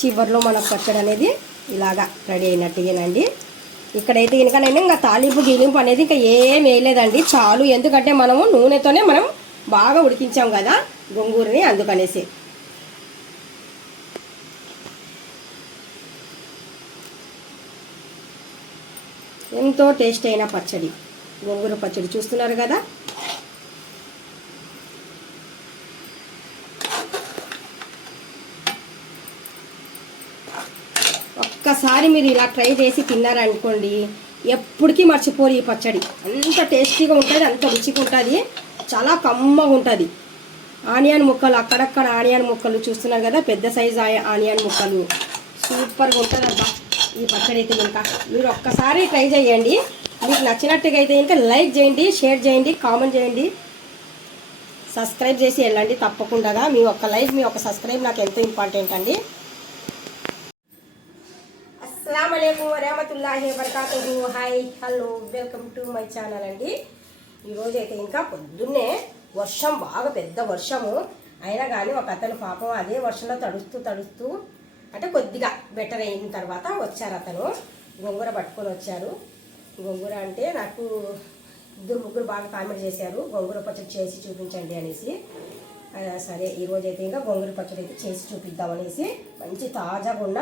చివరిలో మన పచ్చడి అనేది ఇలాగా రెడీ అయినట్టుగానండి. ఇక్కడైతే కనుక నేను ఇంకా తాలింపు గీలింపు అనేది ఇంకా ఏం వేయలేదండి. చాలు ఎందుకంటే మనము నూనెతోనే మనం బాగా ఉడికించాం కదా గొంగూరని అందుకనేసి. ఎంతో టేస్ట్ అయిన పచ్చడి గోంగూర పచ్చడి చూస్తున్నారు కదా? ఒక్కసారి మీరు ఇలా ట్రై చేసి తిన్నారనుకోండి ఎప్పటికీ మర్చిపోరు ఈ పచ్చడి. అంత టేస్టీగా ఉంటుంది అంత రుచిగా ఉంటుంది చాలా కమ్మగా ఉంటుంది. ఆనియన్ ముక్కలు అక్కడక్కడ ఆనియన్ ముక్కలు చూస్తున్నారు కదా పెద్ద సైజు ఆనియన్ ముక్కలు. సూపర్గా ఉంటుందబ్బా ఈ పచ్చడి అయితే ఇంకా మీరు ఒక్కసారి ట్రై చేయండి. మీకు నచ్చినట్టుగా అయితే ఇంకా లైక్ చేయండి షేర్ చేయండి కామెంట్ చేయండి. సబ్స్క్రైబ్ చేసి వెళ్ళండి తప్పకుండా. మీ ఒక్క లైక్ మీ ఒక్క సబ్స్క్రైబ్ నాకు ఎంతో ఇంపార్టెంట్ అండి. అస్సలం అయికు వరహమతుల్లాహి వరకాతుహు hi hello welcome to my channel అండి. ఈరోజు అయితే ఇంకా పొద్దున్నే వర్షం బాగా పెద్ద వర్షము. అయినా కానీ ఒక అతను పాపం అదే వర్షంలో తడుస్తూ తడుస్తూ అంటే కొద్దిగా బెటర్ అయిన తర్వాత వచ్చారు అతను. గొంగూర పట్టుకొని వచ్చారు. గొంగూర అంటే నాకు ఇద్దరు ముగ్గురు బాగా కామెంట్ చేశారు. గొంగూర పచ్చడి చేసి చూపించండి అనేసి. సరే ఈరోజు అయితే ఇంకా గొంగూర పచ్చడి అయితే చేసి చూపిద్దాం అనేసి. మంచి తాజాగా ఉన్న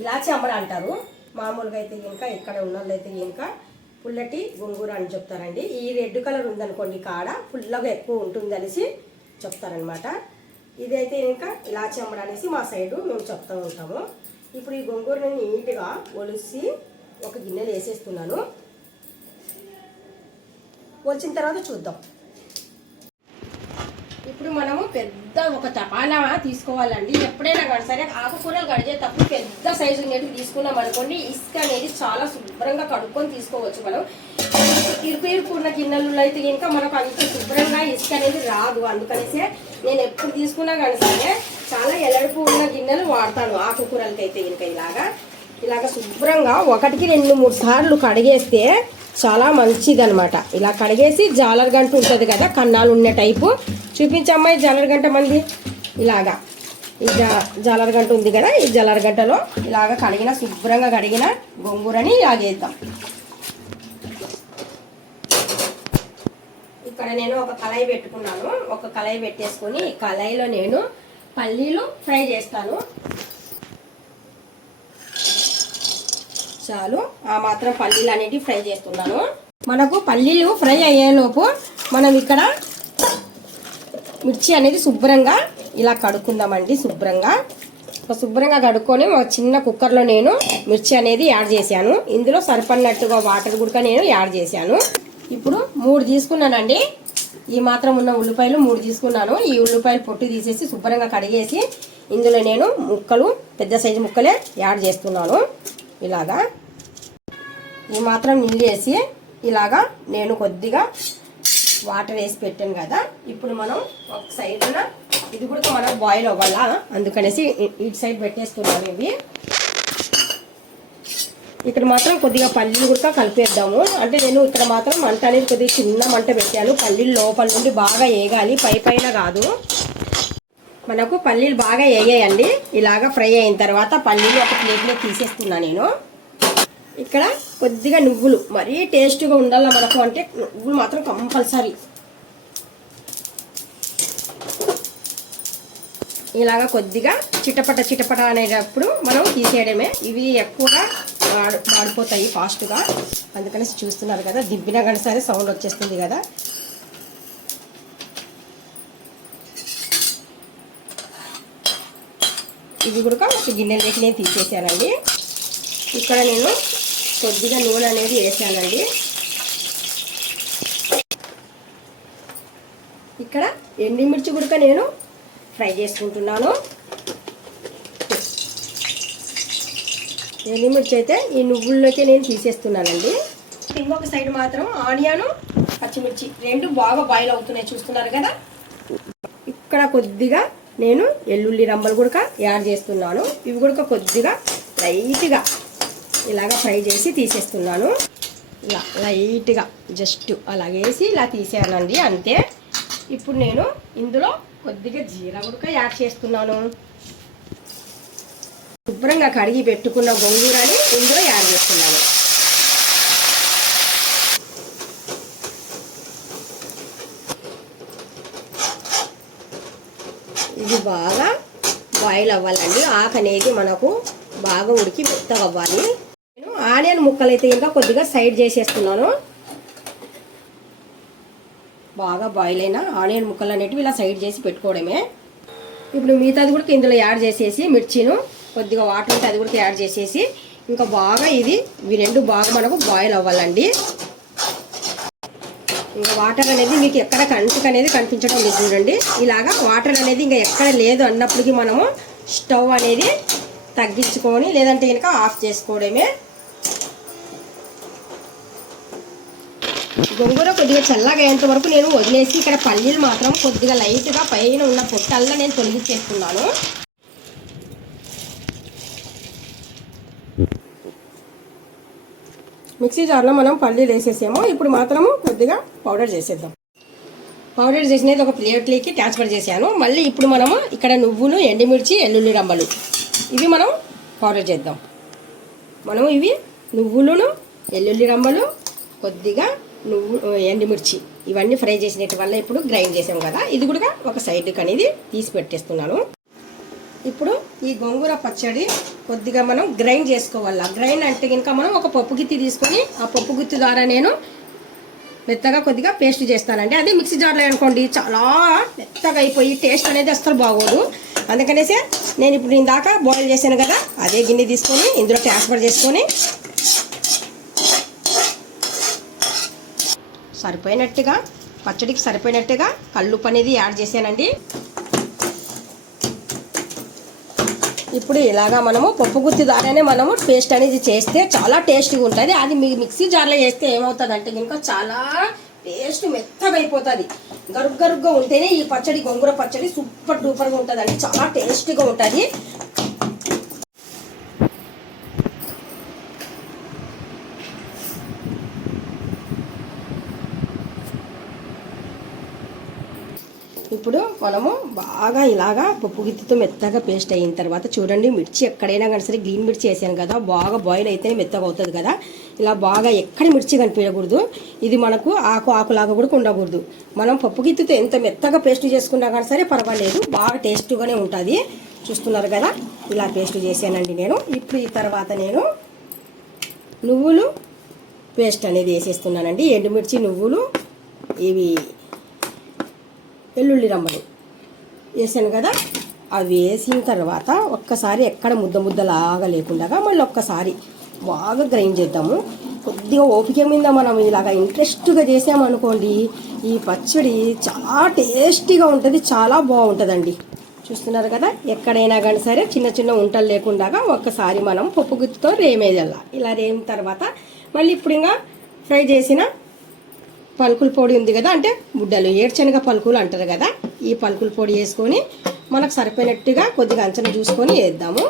ఇలాచి అమ్మడు అంటారు. మామూలుగా అయితే ఇంకా ఇక్కడ ఉన్న వాళ్ళు అయితే ఇంకా పుల్లటి గొంగూర అని చెప్తారండి. ఈ రెడ్ కలర్ ఉందనుకోండి కాడ పుల్లగా ఎక్కువ ఉంటుంది అనేసి చెప్తారనమాట ఇదైతే ఇంకా ఇలాచి అమ్మడ అనేసి మా సైడు మేము చెప్తూ ఉంటాము. ఇప్పుడు ఈ గొంగూరని నీట్గా ఒలిసి ఒక గిన్నెలో వేసేస్తున్నాను. ఒలిచిన తర్వాత చూద్దాం. ఇప్పుడు మనము పెద్ద ఒక తపాలా తీసుకోవాలండి. ఎప్పుడైనా కానీ సరే ఆకుకూరలు కడిగేటప్పుడు పెద్ద సైజు ఉండేది తీసుకున్నాం అనుకోండి ఇసుక అనేది చాలా శుభ్రంగా కడుక్కొని తీసుకోవచ్చు మనం. ఇరుకు ఇరుకు ఉన్న గిన్నెలు అయితే ఇంకా మనకు అంత శుభ్రంగా ఇసుక అనేది రాదు. అందుకనేసే నేను ఎప్పుడు తీసుకున్నా కానీ సరే చాలా ఎలడుపు ఉన్న గిన్నెలు వాడతాను ఆకుకూరలకైతే ఇంకా ఇలాగా. ఇలాగ శుభ్రంగా ఒకటికి రెండు మూడు సార్లు కడిగేస్తే చాలా మంచిదనమాట ఇలా కడిగేసి జాలర్ గంట ఉంటుంది కదా కన్నాలు ఉన్న టైపు. చూపించమ్మాయి జాలర్ గంట మంది. ఇలాగా. ఈ జాలర్ గంట ఉంది కదా ఈ జాలర్ గంటలో ఇలాగ కడిగిన శుభ్రంగా కడిగిన గొంగూరని ఇలాగేద్దాం ఇక్కడ నేను ఒక కళాయి పెట్టుకున్నాను. ఒక కళాయి పెట్టేసుకొని ఈ కళాయిలో నేను పల్లీలు ఫ్రై చేస్తాను. చాలు. ఆ మాత్రం పల్లీలు అనేటివి ఫ్రై చేస్తున్నాను. మనకు పల్లీలు ఫ్రై అయ్యేలోపు మనం ఇక్కడ మిర్చి అనేది శుభ్రంగా ఇలా కడుక్కుందామండి శుభ్రంగా. శుభ్రంగా కడుక్కొని ఒక చిన్న కుక్కర్లో నేను మిర్చి అనేది యాడ్ చేశాను. ఇందులో సరిపడినట్టుగా వాటర్ కూడా నేను యాడ్ చేశాను. ఇప్పుడు మూడు తీసుకున్నానండి. ఈ మాత్రం ఉన్న ఉల్లిపాయలు మూడు తీసుకున్నాను. ఈ ఉల్లిపాయలు పొట్టు తీసేసి శుభ్రంగా కడిగేసి ఇందులో నేను ముక్కలు పెద్ద సైజు ముక్కలే యాడ్ చేస్తున్నాను. ఇలాగా ఈ మాత్రం నీళ్ళు వేసి ఇలాగా నేను కొద్దిగా వాటర్ వేసి పెట్టాను కదా. ఇప్పుడు మనం ఒక సైడ్న ఇది కూడా మనం బాయిల్ అవ్వాలా? అందుకనేసి ఇటు సైడ్ పెట్టేస్తున్నాను ఇవి. ఇక్కడ మాత్రం కొద్దిగా పల్లీలు కూడా కలిపేద్దాము. అంటే నేను ఇక్కడ మాత్రం మంట అనేది కొద్దిగా చిన్న మంట పెట్టాను. పల్లీలు లోపల నుండి బాగా వేగాలి పై పైన కాదు. మనకు పల్లీలు బాగా వేగాయండి ఇలాగా ఫ్రై అయిన తర్వాత పల్లీలు ఒక ప్లేట్లో తీసేస్తున్నా నేను. ఇక్కడ కొద్దిగా నువ్వులు. మరీ టేస్ట్గా ఉండాలి మనకు అంటే నువ్వులు మాత్రం కంపల్సరీ. ఇలాగా కొద్దిగా చిటపట చిటపట అనేటప్పుడు మనం తీసేయడమే. ఇవి ఎక్కువగా మాడిపోతాయి ఫాస్ట్గా అందుకని చూస్తున్నారు కదా దిబ్బినా కానీ సరే సౌండ్ వచ్చేస్తుంది కదా. ఇది కూడా ఒక గిన్నెలోకి నేను తీసేసానండి. ఇక్కడ నేను కొద్దిగా నూనె అనేది వేసానండి. ఇక్కడ ఎండుమిర్చి గుడక నేను ఫ్రై చేసుకుంటున్నాను. ఎండిమిర్చి అయితే ఈ నువ్వుల్లోకే నేను తీసేస్తున్నానండి. ఇంకొక సైడ్ మాత్రం ఆనియను పచ్చిమిర్చి రెండు బాగా బాయిల్ అవుతున్నాయి. చూస్తున్నారు కదా? ఇక్కడ కొద్దిగా నేను ఎల్లుల్లి రంబలు కూడా యాడ్ చేస్తున్నాను. ఇవి కూడా కొద్దిగా లైట్గా ఇలాగ ఫ్రై చేసి తీసేస్తున్నాను. ఇలా లైట్గా జస్ట్ అలాగేసి ఇలా తీసానండి అంతే. ఇప్పుడు నేను ఇందులో కొద్దిగా జీరా ఉడక యాడ్ చేస్తున్నాను. శుభ్రంగా కడిగి పెట్టుకున్న గోంగూరని ఇందులో యాడ్ చేస్తున్నాను. ఇది బాగా బాయిల్ అవ్వాలండి. ఆకు అనేది మనకు బాగా ఉడికి మెత్తగా అవ్వాలి. నేను ఆనియన్ ముక్కలు అయితే ఇంకా కొద్దిగా సైడ్ చేసేస్తున్నాను. బాగా బాయిల్ అయిన ఆనియన్ ముక్కలు అనేటివి ఇలా సైడ్ చేసి పెట్టుకోవడమే. ఇప్పుడు మిగతాది కూడా ఇందులో యాడ్ చేసేసి మిర్చిను కొద్దిగా వాటర్ ఉంటే అది కూడా యాడ్ చేసేసి ఇంకా బాగా ఇది ఇవి రెండు బాగా మనకు బాయిల్ అవ్వాలండి. ఇంకా వాటర్ అనేది మీకు ఎక్కడ కంటికి అనేది కనిపించడం లేదు చూడండి. ఇలాగా వాటర్ అనేది ఇంకా ఎక్కడ లేదు అన్నప్పటికీ మనము స్టవ్ అనేది తగ్గించుకొని లేదంటే కనుక ఆఫ్ చేసుకోవడమే. గొంగూర కొద్దిగా చల్లగా అయ్యేంత వరకు నేను వదిలేసి ఇక్కడ పల్లీలు మాత్రం కొద్దిగా లైట్గా పైన ఉన్న పొట్టల్లా నేను తొలగించేస్తున్నాను. మిక్సీ జార్లో మనం పల్లీలు వేసేసాము. ఇప్పుడు మాత్రము కొద్దిగా పౌడర్ చేసేద్దాం. పౌడర్ చేసినది ఒక ప్లేట్లోకి ట్రాన్స్ఫర్ చేశాను. మళ్ళీ ఇప్పుడు మనము ఇక్కడ నువ్వులు ఎండుమిర్చి ఎల్లుల్లి రంబలు ఇవి మనం పౌడర్ చేద్దాం. మనము ఇవి నువ్వులను ఎల్లుల్లి రంబలు కొద్దిగా నువ్వు ఎండుమిర్చి ఇవన్నీ ఫ్రై చేసినట్టు వల్ల ఇప్పుడు గ్రైండ్ చేసాం కదా. ఇది కూడా ఒక సైడ్కి అనేది తీసి పెట్టేస్తున్నాను. ఇప్పుడు ఈ గోంగూర పచ్చడి కొద్దిగా మనం గ్రైండ్ చేసుకోవాలా. గ్రైండ్ అంటే కనుక మనం ఒక పప్పు గిత్తి తీసుకొని ఆ పప్పు గుత్తి ద్వారా నేను మెత్తగా కొద్దిగా పేస్ట్ చేస్తానండి. అదే మిక్సీ జార్లో అనుకోండి చాలా మెత్తగా అయిపోయి టేస్ట్ అనేది అస్సలు బాగోదు. అందుకనేసే నేను ఇప్పుడు ఇందాక బాయిల్ చేశాను కదా అదే గిన్నె తీసుకొని ఇందులో ట్రాన్స్ఫర్ చేసుకొని సరిపోయినట్టుగా పచ్చడికి సరిపోయినట్టుగా కల్లుప్పు అనేది యాడ్ చేశానండి. ఇప్పుడు ఇలాగా మనము పప్పు గుత్తి ద్వారానే మనము పేస్ట్ అనేది చేస్తే చాలా టేస్టీగా ఉంటుంది. అది మీ మిక్సీ జార్లో చేస్తే ఏమవుతుంది అంటే ఇంకా చాలా టేస్ట్ మెత్తగా అయిపోతుంది. గరుగ్ గరుగ్గా ఉంటేనే ఈ పచ్చడి గొంగూర పచ్చడి సూపర్ డూపర్గా ఉంటుందండి. చాలా టేస్టీగా ఉంటుంది ఇప్పుడు మనము బాగా ఇలాగా పప్పు గిత్తితో మెత్తగా పేస్ట్ అయిన తర్వాత చూడండి మిర్చి ఎక్కడైనా కానీ సరే గ్రీన్ మిర్చి వేసాను కదా బాగా బాయిల్ అయితేనే మెత్తగా అవుతుంది కదా. ఇలా బాగా ఎక్కడ మిర్చి కనిపించకూడదు. ఇది మనకు ఆకు ఆకులాగా కూడా ఉండకూడదు. మనం పప్పు గిత్తితో ఎంత మెత్తగా పేస్ట్ చేసుకున్నా కానీ సరే పర్వాలేదు బాగా టేస్ట్గానే ఉంటుంది. చూస్తున్నారు కదా ఇలా పేస్ట్ చేశానండి నేను. ఇప్పుడు ఈ తర్వాత నేను నువ్వులు పేస్ట్ అనేది వేసేస్తున్నానండి. ఎండుమిర్చి నువ్వులు ఇవి వెల్లుల్లి రమ్మలు. వేసాను కదా అవి వేసిన తర్వాత ఒక్కసారి ఎక్కడ ముద్ద ముద్దలాగా లేకుండా మళ్ళీ ఒక్కసారి బాగా గ్రైండ్ చేద్దాము. కొద్దిగా ఓపిక మీద మనం ఇలాగ ఇంట్రెస్ట్గా చేసామనుకోండి ఈ పచ్చడి చాలా టేస్టీగా ఉంటుంది చాలా బాగుంటుందండి. చూస్తున్నారు కదా ఎక్కడైనా కానీ సరే చిన్న చిన్న ఉంటలు లేకుండా ఒక్కసారి మనం పప్పు గుత్తుతో రేమేదల్లా. ఇలా రేమిన తర్వాత మళ్ళీ ఇప్పుడు ఇంకా ఫ్రై చేసిన పలుకుల పొడి ఉంది కదా అంటే బుడ్డలు ఏడ్చనగ పలుకులు అంటారు కదా ఈ పలుకుల పొడి వేసుకొని మనకు సరిపోయినట్టుగా కొద్దిగా అంచనా చూసుకొని వేద్దాము.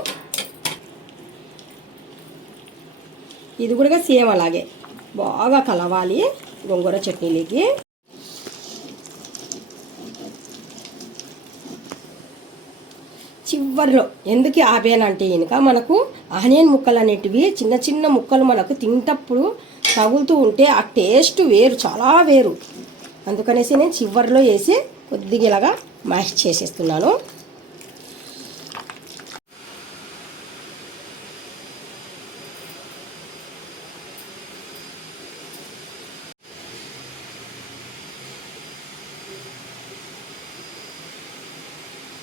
ఇది కూడా సేమ్ అలాగే. బాగా కలవాలి గోంగూర చట్నీలకి. చివరిలో ఎందుకు ఆపేనంటే కనుక మనకు ఆనియన్ ముక్కలు అనేటివి చిన్న చిన్న ముక్కలు మనకు తింటప్పుడు తగులుతూ ఉంటే ఆ టేస్ట్ వేరు చాలా వేరు. అందుకనేసి నేను చివరిలో వేసి కొద్దిగా ఇలాగా మ్యాష్ చేసేస్తున్నాను.